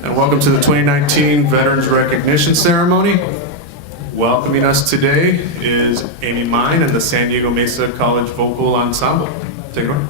And welcome to the 2019 Veterans Recognition Ceremony. Welcoming us today is Amy Mine and the San Diego Mesa College Vocal Ensemble. Take it away.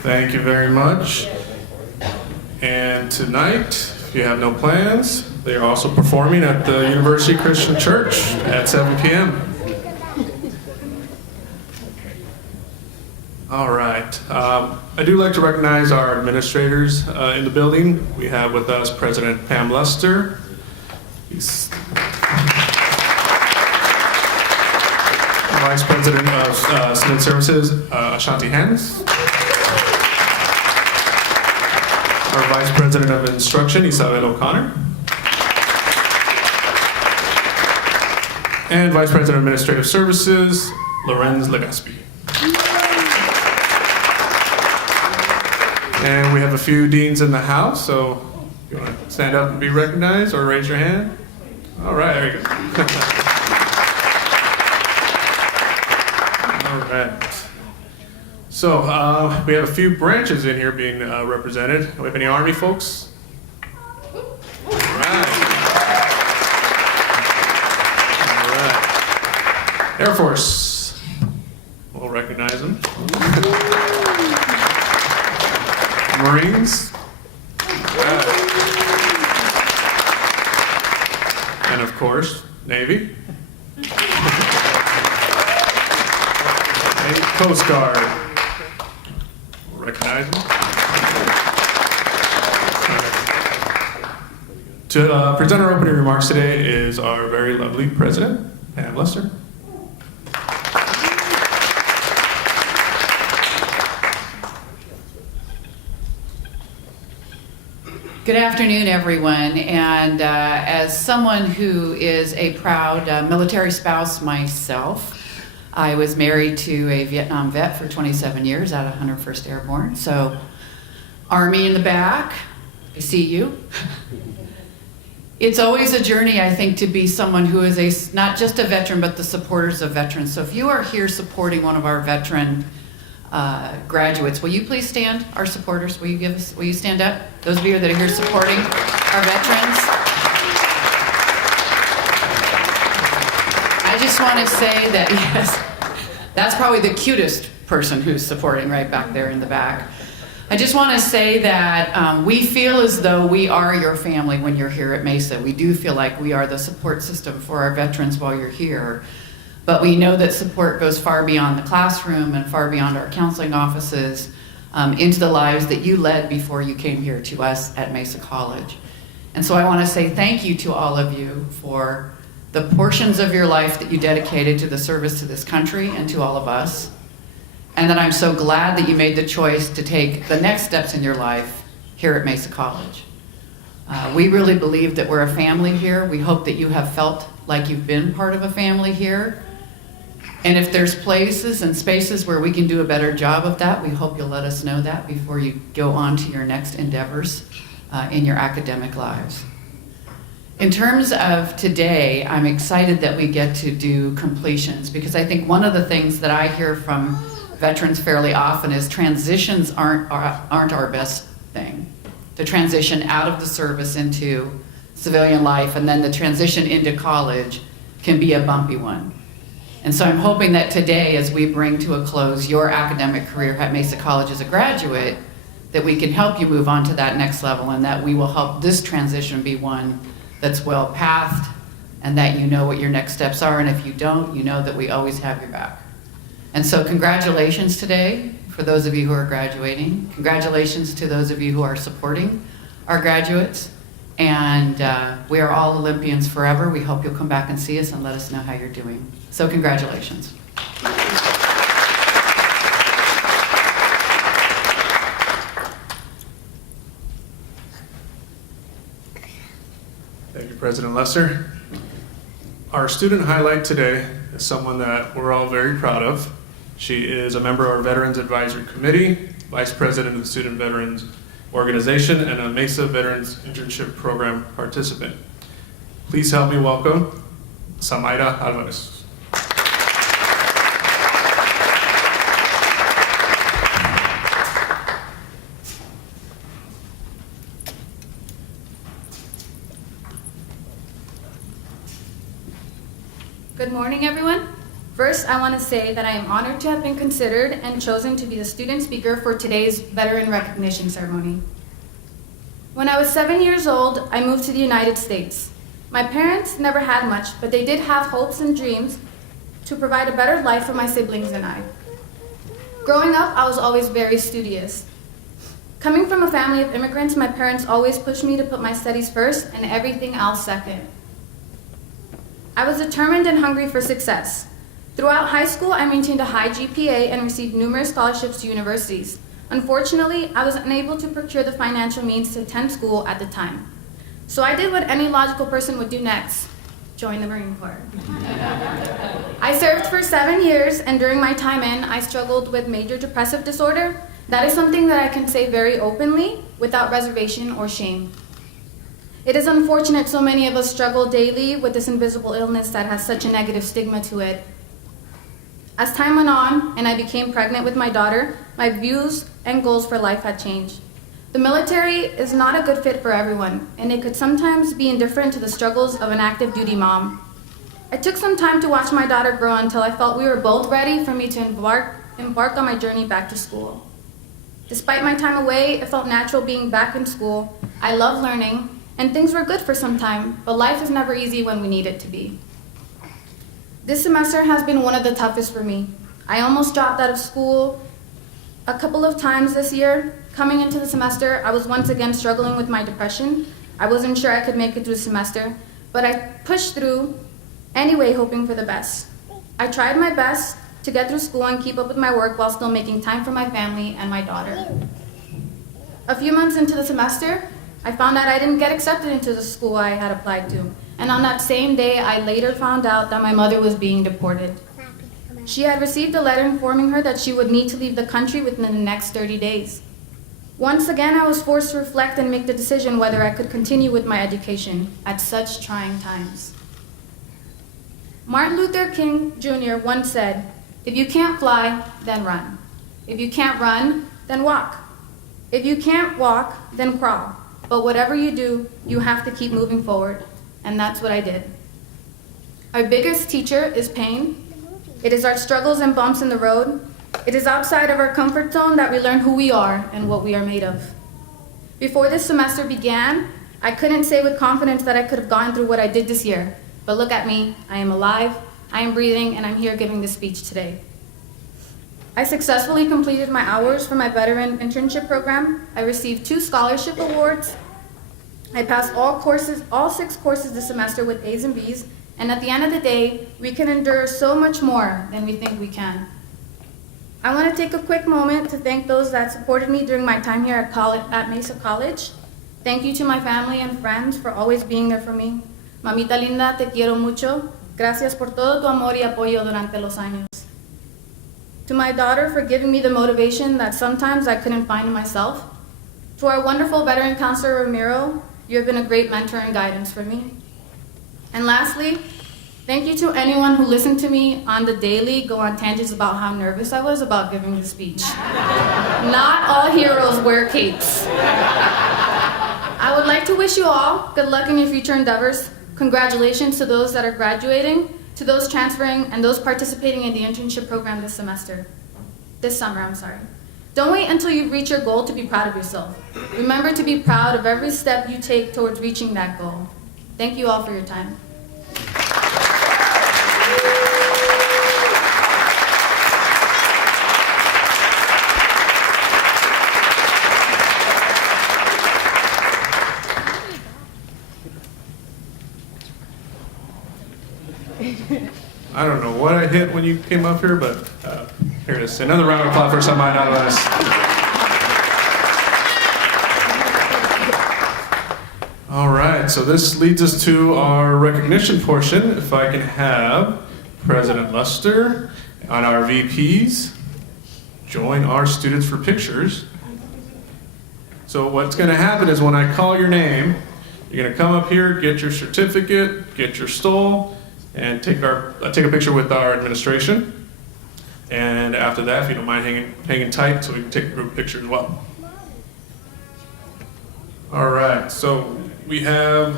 Thank you very much. And tonight, if you have no plans, they are also performing at the University Christian Church at 7 p.m. All right. I do like to recognize our administrators in the building. We have with us President Pam Luster. Vice President of Student Services, Ashanti Hannes. Our Vice President of Instruction, Isabel O'Connor. And Vice President of Administrative Services, Lorenz Legaspi. And we have a few deans in the house, so if you want to stand up and be recognized or raise your hand. All right, there you go. All right. So we have a few branches in here being represented. Do we have any Army folks? All right. All right. Air Force. We'll recognize them. Marines. Right. And of course, Navy. And Coast Guard. Recognize them. To present our opening remarks today is our very lovely President, Pam Luster. Good afternoon, everyone. And as someone who is a proud military spouse myself, I was married to a Vietnam vet for 27 years out of 101st Airborne. So, Army in the back, I see you. It's always a journey, I think, to be someone who is not just a veteran, but the supporters of veterans. So if you are here supporting one of our veteran graduates, will you please stand, our supporters? Will you stand up? Those of you that are here supporting our veterans. I just want to say that, yes, that's probably the cutest person who's supporting right back there in the back. I just want to say that we feel as though we are your family when you're here at Mesa. We do feel like we are the support system for our veterans while you're here. But we know that support goes far beyond the classroom and far beyond our counseling offices into the lives that you led before you came here to us at Mesa College. And so I want to say thank you to all of you for the portions of your life that you dedicated to the service to this country and to all of us. And that I'm so glad that you made the choice to take the next steps in your life here at Mesa College. We really believe that we're a family here. We hope that you have felt like you've been part of a family here. And if there's places and spaces where we can do a better job of that, we hope you'll let us know that before you go on to your next endeavors in your academic lives. In terms of today, I'm excited that we get to do completions, because I think one of the things that I hear from veterans fairly often is transitions aren't our best thing. The transition out of the service into civilian life and then the transition into college can be a bumpy one. And so I'm hoping that today, as we bring to a close your academic career at Mesa College as a graduate, that we can help you move on to that next level, and that we will help this transition be one that's well pathed, and that you know what your next steps are, and if you don't, you know that we always have your back. And so congratulations today for those of you who are graduating. Congratulations to those of you who are supporting our graduates. And we are all Olympians forever. We hope you'll come back and see us and let us know how you're doing. So congratulations. Thank you, President Lester. Our student highlight today is someone that we're all very proud of. She is a member of our Veterans Advisory Committee, Vice President of the Student Veterans Organization, and a Mesa Veterans Internship Program participant. Please help me welcome Samaira Alvarez. Good morning, everyone. First, I want to say that I am honored to have been considered and chosen to be the student speaker for today's Veteran Recognition Ceremony. When I was 7 years old, I moved to the United States. My parents never had much, but they did have hopes and dreams to provide a better life for my siblings and I. Growing up, I was always very studious. Coming from a family of immigrants, my parents always pushed me to put my studies first and everything else second. I was determined and hungry for success. Throughout high school, I maintained a high GPA and received numerous scholarships to universities. Unfortunately, I was unable to procure the financial means to attend school at the time. So I did what any logical person would do next: join the Marine Corps. I served for 7 years, and during my time in, I struggled with major depressive disorder. That is something that I can say very openly, without reservation or shame. It is unfortunate so many of us struggle daily with this invisible illness that has such a negative stigma to it. As time went on and I became pregnant with my daughter, my views and goals for life had changed. The military is not a good fit for everyone, and it could sometimes be indifferent to the struggles of an active duty mom. I took some time to watch my daughter grow until I felt we were both ready for me to embark on my journey back to school. Despite my time away, it felt natural being back in school. I love learning, and things were good for some time, but life is never easy when we need it to be. This semester has been one of the toughest for me. I almost dropped out of school a couple of times this year. Coming into the semester, I was once again struggling with my depression. I wasn't sure I could make it through the semester, but I pushed through anyway, hoping for the best. I tried my best to get through school and keep up with my work while still making time for my family and my daughter. A few months into the semester, I found out I didn't get accepted into the school I had applied to. And on that same day, I later found out that my mother was being deported. She had received a letter informing her that she would need to leave the country within the next 30 days. Once again, I was forced to reflect and make the decision whether I could continue with my education at such trying times. Martin Luther King Jr. once said, "If you can't fly, then run. If you can't run, then walk. If you can't walk, then crawl. But whatever you do, you have to keep moving forward." And that's what I did. Our biggest teacher is pain. It is our struggles and bumps in the road. It is outside of our comfort zone that we learn who we are and what we are made of. Before this semester began, I couldn't say with confidence that I could have gone through what I did this year. But look at me, I am alive, I am breathing, and I'm here giving this speech today. I successfully completed my hours for my veteran internship program. I received 2 scholarship awards. I passed all 6 courses this semester with A's and B's, and at the end of the day, we can endure so much more than we think we can. I want to take a quick moment to thank those that supported me during my time here at Mesa College. Thank you to my family and friends for always being there for me. Mamita linda, te quiero mucho. Gracias por todo tu amor y apoyo durante los años. To my daughter for giving me the motivation that sometimes I couldn't find in myself. To our wonderful veteran counselor Ramiro, you have been a great mentor and guidance for me. And lastly, thank you to anyone who listened to me on the daily go on tangents about how nervous I was about giving the speech. Not all heroes wear capes. I would like to wish you all good luck in your future endeavors. Congratulations to those that are graduating, to those transferring, and those participating in the internship program this summer. Don't wait until you reach your goal to be proud of yourself. Remember to be proud of every step you take towards reaching that goal. Thank you all for your time. I don't know what I hit when you came up here, but here it is. Another round of applause for some Alvarez. All right, so this leads us to our recognition portion. If I can have President Luster and our VPs join our students for pictures. So what's going to happen is when I call your name, you're going to come up here, get your certificate, get your stole, and take a picture with our administration. And after that, if you don't mind hanging tight, so we can take a group picture as well. All right, so we have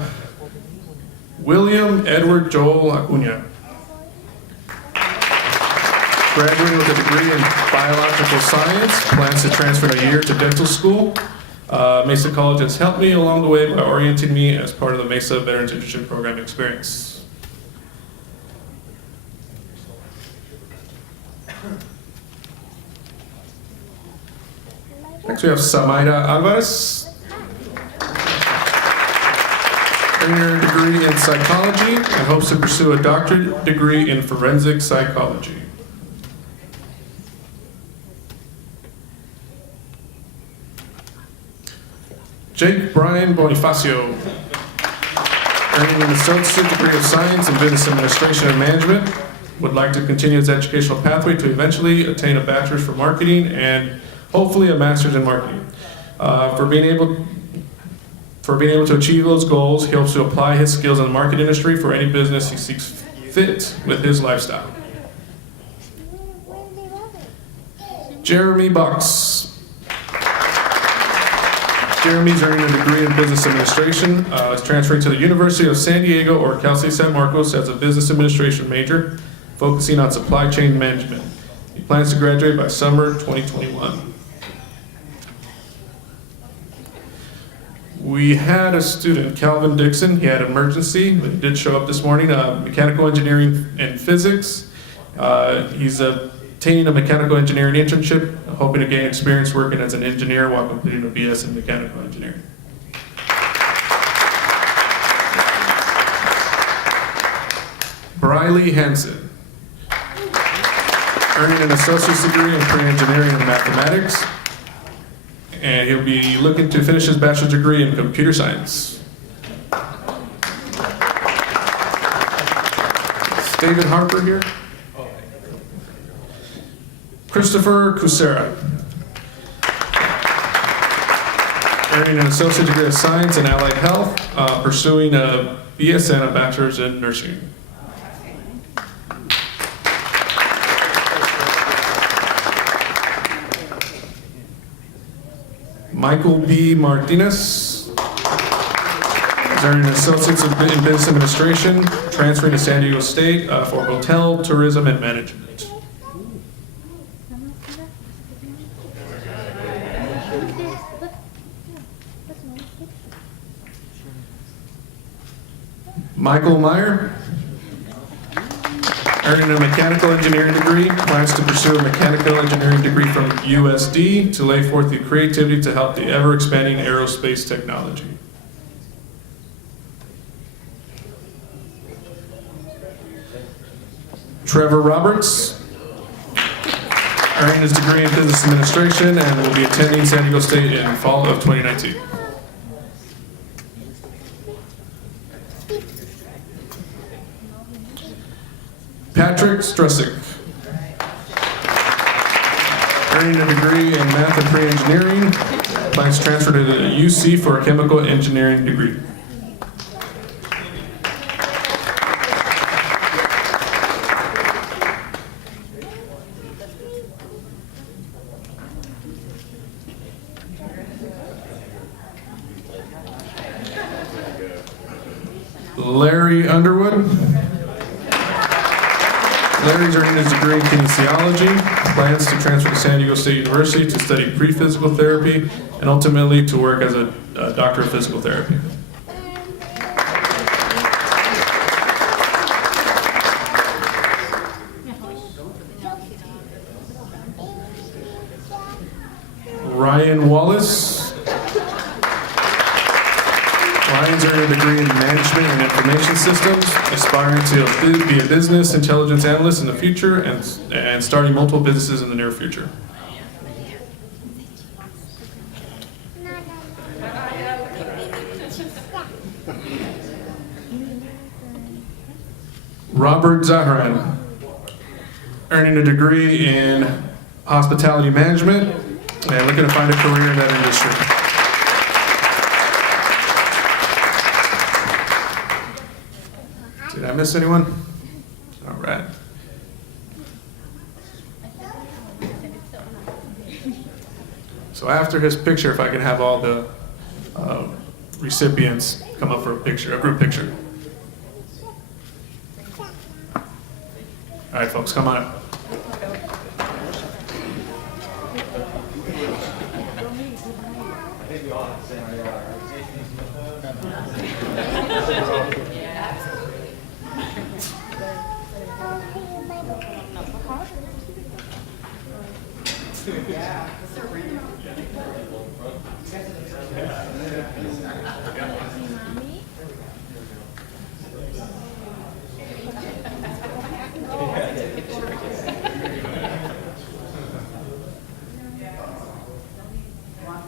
William Edward Joel Acuna. Graduating with a degree in biological science, plans to transfer in a year to dental school. Mesa College has helped me along the way by orienting me as part of the Mesa Veterans Internship Program experience. Next we have Samaida Alvarez. Earning her degree in psychology and hopes to pursue a doctorate degree in forensic psychology. Jake Brian Bonifacio, earning an associate degree of science in business administration and management, would like to continue his educational pathway to eventually attain a bachelor's for marketing and hopefully a master's in marketing. For being able to achieve those goals, he hopes to apply his skills in the market industry for any business he seeks fit with his lifestyle. Jeremy Bucks. Jeremy's earning a degree in business administration, is transferring to the University of San Diego or Cal State San Marcos as a business administration major, focusing on supply chain management. He plans to graduate by summer 2021. We had a student, Calvin Dixon. He had an emergency, but he did show up this morning. Mechanical engineering and physics. He's obtaining a mechanical engineering internship, hoping to gain experience working as an engineer while completing a BS in mechanical engineering. Briley Hansen, earning an associate's degree in pre-engineering and mathematics, and he'll be looking to finish his bachelor's degree in computer science. Is David Harper here? Christopher Kusera, earning an associate degree of science in allied health, pursuing a BS and a bachelor's in nursing. Michael B. Martinez is earning an associate's in business administration, transferring to San Diego State for hotel, tourism, and management. Michael Meyer, earning a mechanical engineering degree, plans to pursue a mechanical engineering degree from USD to lay forth the creativity to help the ever-expanding aerospace technology. Trevor Roberts, earning his degree in business administration and will be attending San Diego State in fall of 2019. Patrick Strussick. Earning a degree in math and pre-engineering, plans to transfer to the UC for a chemical engineering degree. Larry Underwood. Larry's earning his degree in kinesiology, plans to transfer to San Diego State University to study pre-physical therapy, and ultimately to work as a doctor of physical therapy. Ryan Wallace. Ryan's earned a degree in management and information systems, aspiring to be a business intelligence analyst in the future and starting multiple businesses in the near future. Robert Zahran, earning a degree in hospitality management and looking to find a career in that industry. Did I miss anyone? All right. So after his picture, if I can have all the recipients come up for a picture, a group picture. All right, folks, come on up.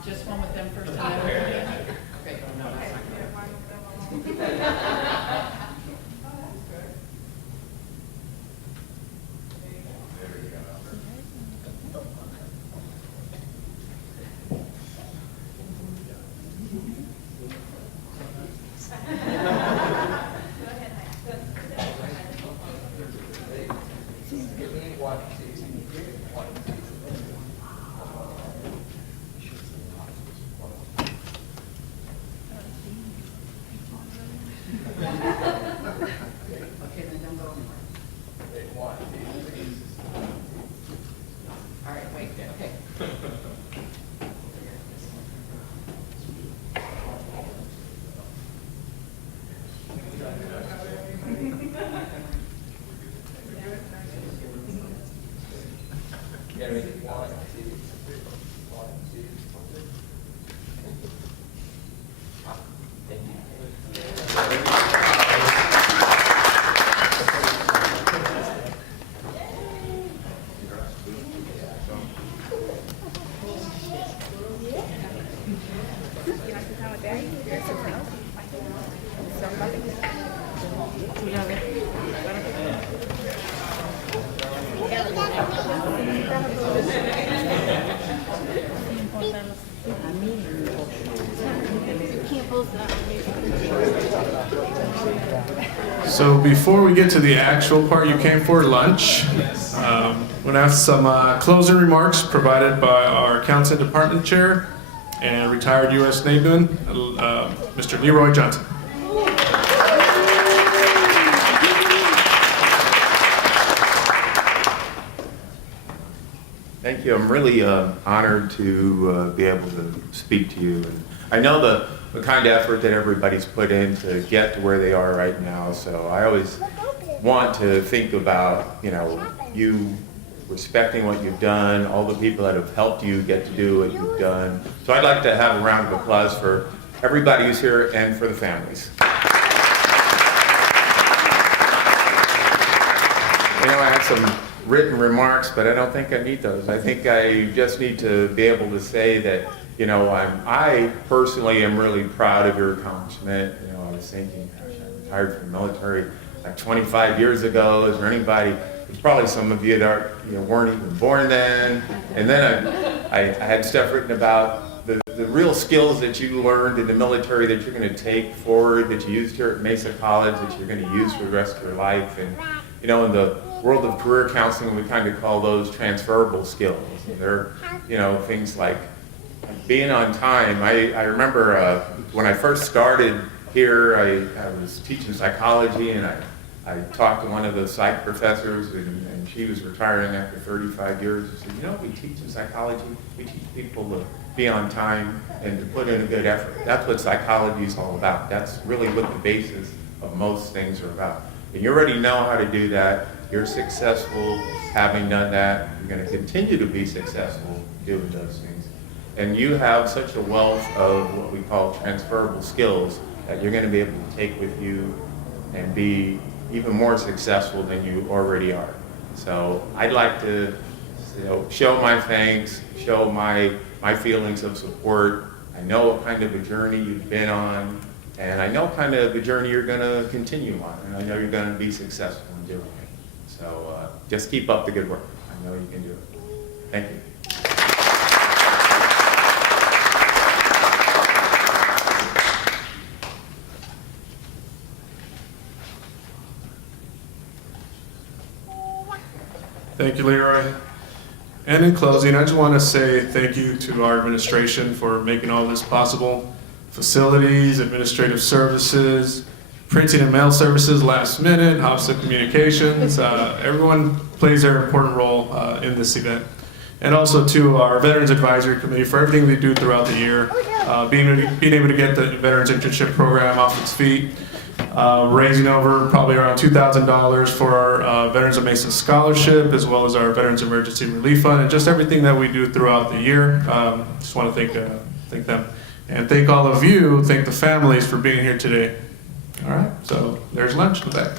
Just one with them first. And then okay. Okay, then don't go anywhere. All right, wait, okay. So before we get to the actual part you came for, lunch, I'm going to have some closing remarks provided by our Accounts and Department Chair and retired U.S. Navyman, Mr. Leroy Johnson. Thank you. I'm really honored to be able to speak to you. And I know the kind of effort that everybody's put in to get to where they are right now. So I always want to think about, you respecting what you've done, all the people that have helped you get to do what you've done. So I'd like to have a round of applause for everybody who's here and for the families. I had some written remarks, but I don't think I need those. I think I just need to be able to say that, I personally am really proud of your accomplishment. I was thinking, gosh, I retired from the military like 25 years ago. Is there anybody? There's probably some of you that weren't even born then. And then I had stuff written about the real skills that you learned in the military that you're going to take forward, that you used here at Mesa College, that you're going to use for the rest of your life. And in the world of career counseling, we kind of call those transferable skills. And they're things like being on time. I remember when I first started here, I was teaching psychology, and I talked to one of the psych professors, and she was retiring after 35 years. I said, we teach in psychology, we teach people to be on time and to put in a good effort. That's what psychology is all about. That's really what the basis of most things are about. And you already know how to do that. You're successful having done that. You're going to continue to be successful doing those things. And you have such a wealth of what we call transferable skills that you're going to be able to take with you and be even more successful than you already are. So I'd like to show my thanks, show my feelings of support. I know what kind of a journey you've been on, and I know kind of the journey you're going to continue on, and I know you're going to be successful in doing it. So just keep up the good work. I know you can do it. Thank you. Thank you, Leroy. And in closing, I just want to say thank you to our administration for making all this possible. Facilities, administrative services, printing and mail services, last minute, Office of Communications. Everyone plays their important role in this event. And also to our Veterans Advisory Committee for everything they do throughout the year, being able to get the Veterans Internship Program off its feet, raising over probably around $2,000 for our Veterans of Mesa Scholarship, as well as our Veterans Emergency Relief Fund, and just everything that we do throughout the year. Just want to thank them. And thank all of you, thank the families for being here today. All right, so there's lunch in the back.